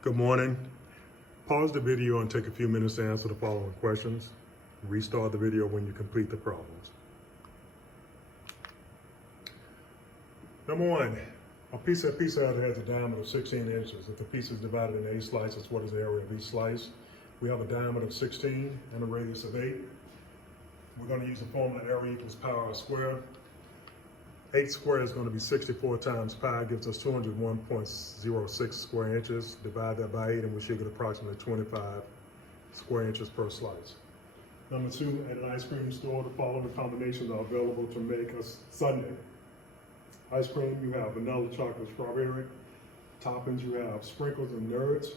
Good morning. Pause the video and take a few minutes to answer the following questions. Restart the video when you complete the problems. Number one, a pizza has a diameter of 16 inches. If the pizza is divided into 8 slices, what is the area of each slice? We have a diameter of 16 and a radius of 8. We're going to use the formula area equals pi r squared. 8 squared is going to be 64 times pi, gives us 201.06 square inches. Divide that by 8 and we should get approximately 25 square inches per slice. Number two, at an ice cream store, the following combinations are available to make a sundae. Ice cream, you have vanilla, chocolate, strawberry. Toppings, you have sprinkles and nerds.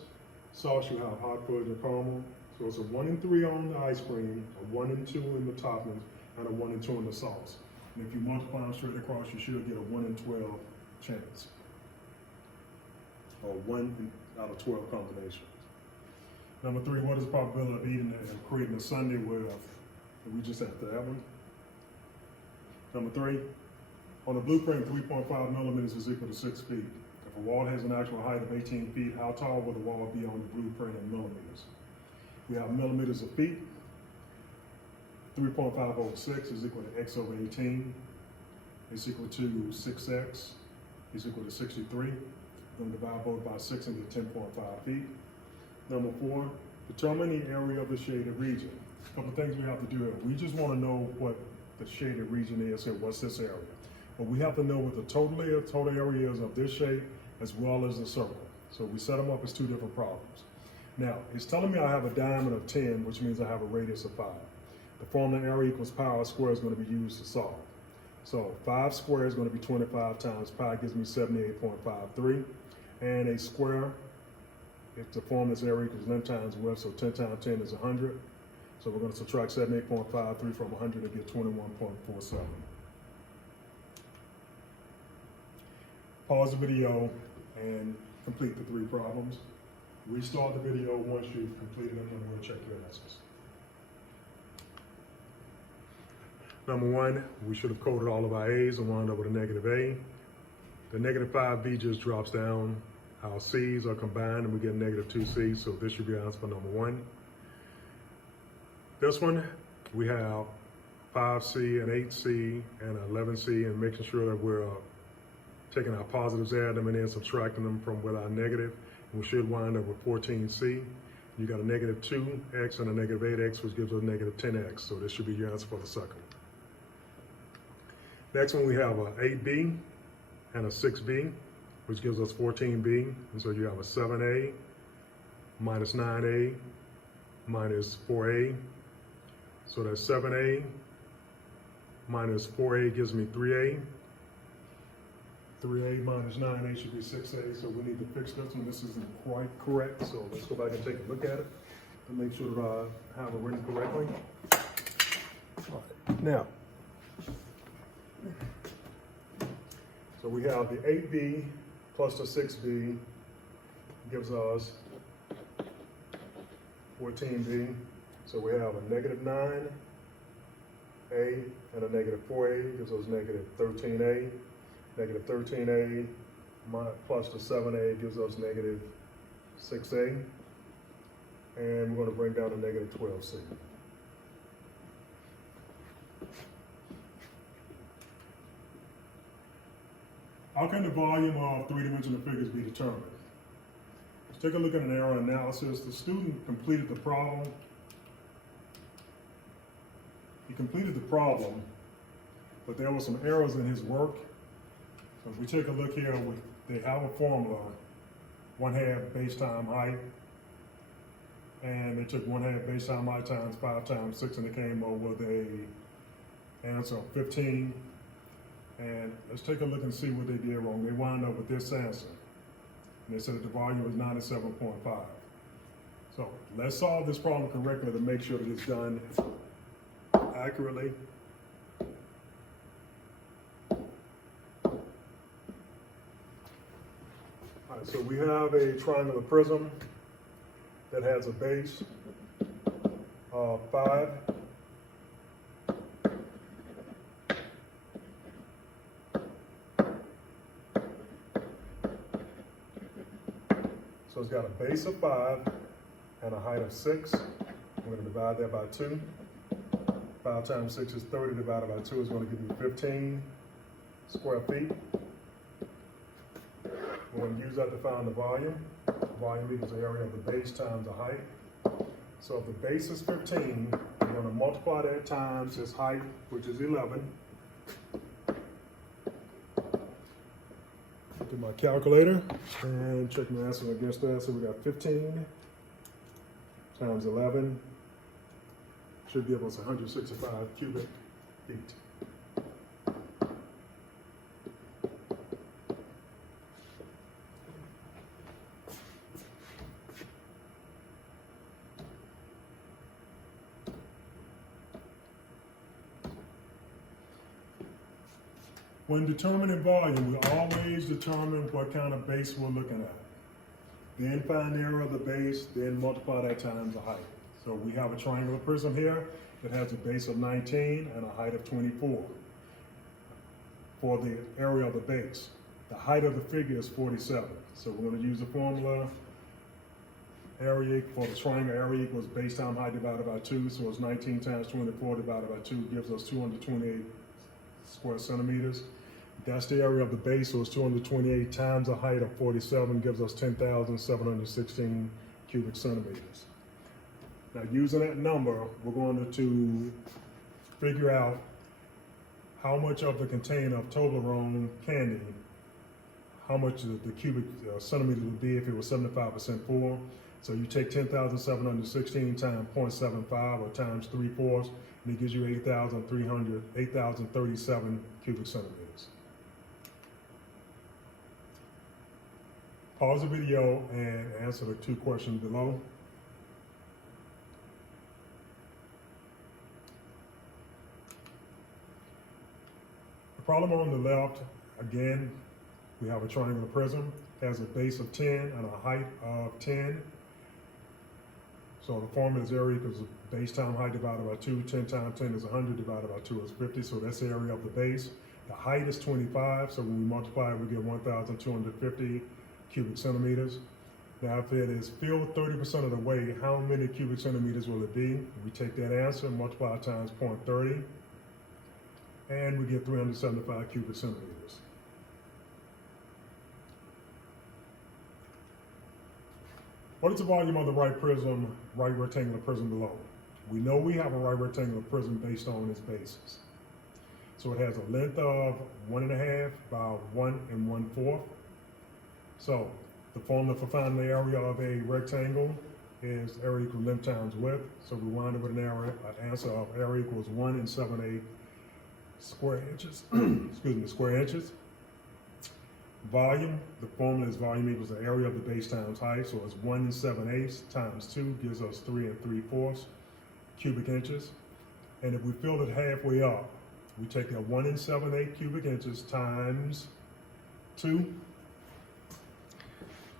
Sauce, you have hot fudge and caramel. So it's a 1 and 3 on the ice cream, a 1 and 2 in the toppings, and a 1 and 2 in the sauce. And if you multiply them straight across, you should get a 1 in 12 chance. Or 1 out of 12 combinations. Number 3, what is the probability of eating and creating a sundae with? We just have that one. Number 3, on the blueprint, 3.5 millimeters is equal to 6 feet. If a wall has an actual height of 18 feet, how tall will the wall be on the blueprint in millimeters? We have millimeters of feet. 3.5 over 6 is equal to x over 18. It's equal to 6x is equal to 63. We're going to divide both by 6 and get 10.5 feet. Number 4, determine the area of the shaded region. A couple things we have to do here. We just want to know what the shaded region is here. What's this area? But we have to know what the total area is of this shape as well as the circle. So we set them up as 2 different problems. Now, it's telling me I have a diameter of 10, which means I have a radius of 5. The formula area equals pi r squared is going to be used to solve. So 5 squared is going to be 25 times pi, gives me 78.53. And a square, if the formula's area equals length times width, so 10 times 10 is 100. So we're going to subtract 78.53 from 100 to get 21.47. Pause the video and complete the 3 problems. Restart the video once you've completed them and we'll check your answers. Number 1, we should have coded all of our A's and wound up with a negative A. The negative 5B just drops down. Our C's are combined and we get negative 2C, so this should be our answer for number 1. This one, we have 5C and 8C and 11C, and making sure that we're taking our positives, add them, and then subtracting them from with our negative. And we should wind up with 14C. You got a negative 2x and a negative 8x, which gives us negative 10x. So this should be your answer for the second. Next one, we have a 8B and a 6B, which gives us 14B. And so you have a 7A minus 9A minus 4A. So that's 7A minus 4A gives me 3A. 3A minus 9A should be 6A, so we need to fix this one. This isn't quite correct, so let's go back and take a look at it and make sure that I have it written correctly. All right. Now, so we have the 8B plus the 6B gives us 14B. So we have a negative 9A and a negative 4A gives us negative 13A. Negative 13A plus the 7A gives us negative 6A. And we're going to bring down to negative 12C. How can the volume of 3-dimensional figures be determined? Let's take a look at an error analysis. The student completed the problem. He completed the problem, but there were some errors in his work. So if we take a look here, they have a formula, 1/2 base time height, and they took 1/2 base time height times 5 times 6, and they came up with a answer of 15. And let's take a look and see what they did wrong. They wound up with this answer. And they said that the volume was 97.5. So let's solve this problem correctly to make sure that it's done accurately. All right, so we have a triangular prism that has a base of 5. So it's got a base of 5 and a height of 6. We're going to divide that by 2. 5 times 6 is 30, divided by 2 is going to give you 15 square feet. We're going to use that to find the volume. Volume equals the area of the base times the height. So if the base is 15, we're going to multiply that times its height, which is 11. Get my calculator and check my answer against that. So we got 15 times 11 should give us 165 cubic feet. When determining volume, we always determine what kind of base we're looking at. Then find the area of the base, then multiply that times the height. So we have a triangular prism here that has a base of 19 and a height of 24 for the area of the base. The height of the figure is 47. So we're going to use the formula. Area for the triangle, area equals base times height divided by 2. So it's 19 times 24 divided by 2 gives us 228 square centimeters. That's the area of the base, so it's 228 times a height of 47 gives us 10,716 cubic centimeters. Now, using that number, we're going to figure out how much of the container of Toblerone candy, how much the cubic centimeters would be if it was 75% full. So you take 10,716 times 0.75 or times 3/4, and it gives you 8,037 cubic centimeters. Pause the video and answer the 2 questions below. The problem on the left, again, we have a triangular prism, has a base of 10 and a height of 10. So the formula is area equals base times height divided by 2. 10 times 10 is 100, divided by 2 is 50. So that's the area of the base. The height is 25, so when we multiply it, we get 1,250 cubic centimeters. Now, if it is filled 30% of the way, how many cubic centimeters will it be? We take that answer, multiply times 0.30, and we get 375 cubic centimeters. What is the volume of the right rectangular prism below? We know we have a right rectangular prism based on its bases. So it has a length of 1.5 by 1 1/4. So the formula for finding the area of a rectangle is area equals length times width. So we wind up with an answer of area equals 1 7/8 square inches. Excuse me, square inches. Volume, the formula is volume equals the area of the base times height. So it's 1 7/8 times 2 gives us 3 3/4 cubic inches. And if we fill it halfway up, we take that 1 7/8 cubic inches times 2.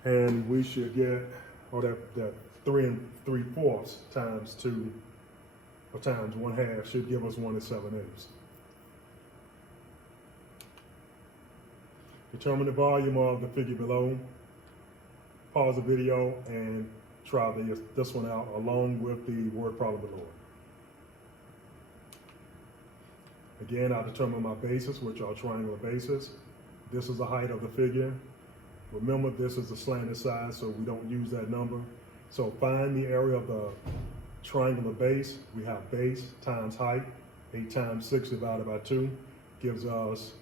And we should get, that 3 3/4 times 2, or times 1/2 should give us 1 7/8. Determine the volume of the figure below. Pause the video and try this one out along with the word problem below. Again, I determine my bases, which are triangular bases. This is the height of the figure. Remember, this is the slanted side, so we don't use that number. So find the area of the triangular base. We have base times height. 8 times 6 divided by 2 gives us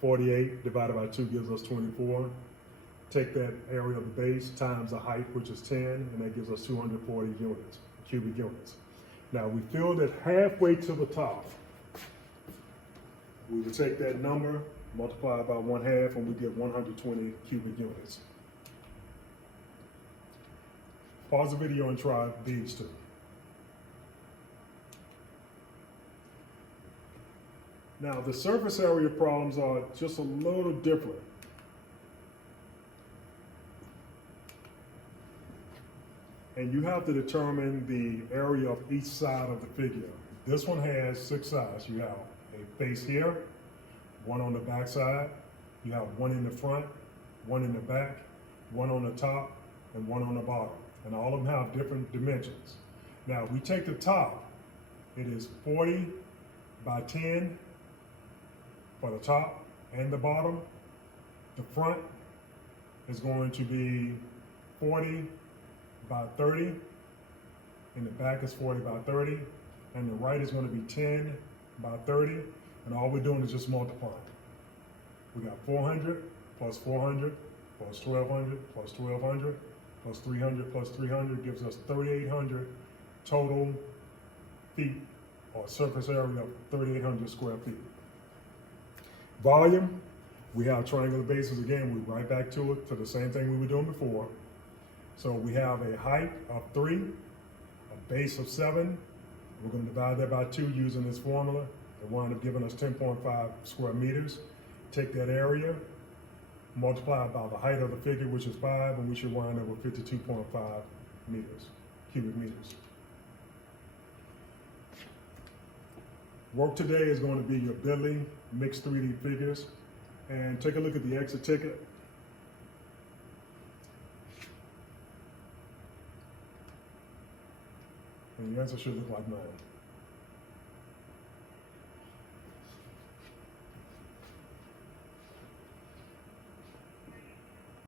48, divided by 2 gives us 24. Take that area of the base times the height, which is 10, and that gives us 240 units, cubic units. Now, we filled it halfway to the top. We would take that number, multiply it by 1/2, and we get 120 cubic units. Pause the video and try these 2. Now, the surface area problems are just a little different. And you have to determine the area of each side of the figure. This one has 6 sides. You have a face here, one on the back side, you have one in the front, one in the back, one on the top, and one on the bottom. And all of them have different dimensions. Now, if we take the top, it is 40 by 10 for the top and the bottom. The front is going to be 40 by 30, and the back is 40 by 30, and the right is going to be 10 by 30, and all we're doing is just multiplying. We got 400 plus 400 plus 1200 plus 1200 plus 300 plus 300 gives us 3,800 total feet, or surface area of 3,800 square feet. Volume, we have triangular bases again. We're right back to it, to the same thing we were doing before. So we have a height of 3, a base of 7. We're going to divide that by 2 using this formula. It wind up giving us 10.5 square meters. Take that area, multiply it by the height of the figure, which is 5, and we should wind up with 52.5 meters, cubic meters. Work today is going to be your Bentley mixed 3D figures. And take a look at the exit ticket. And your answer should look like mine.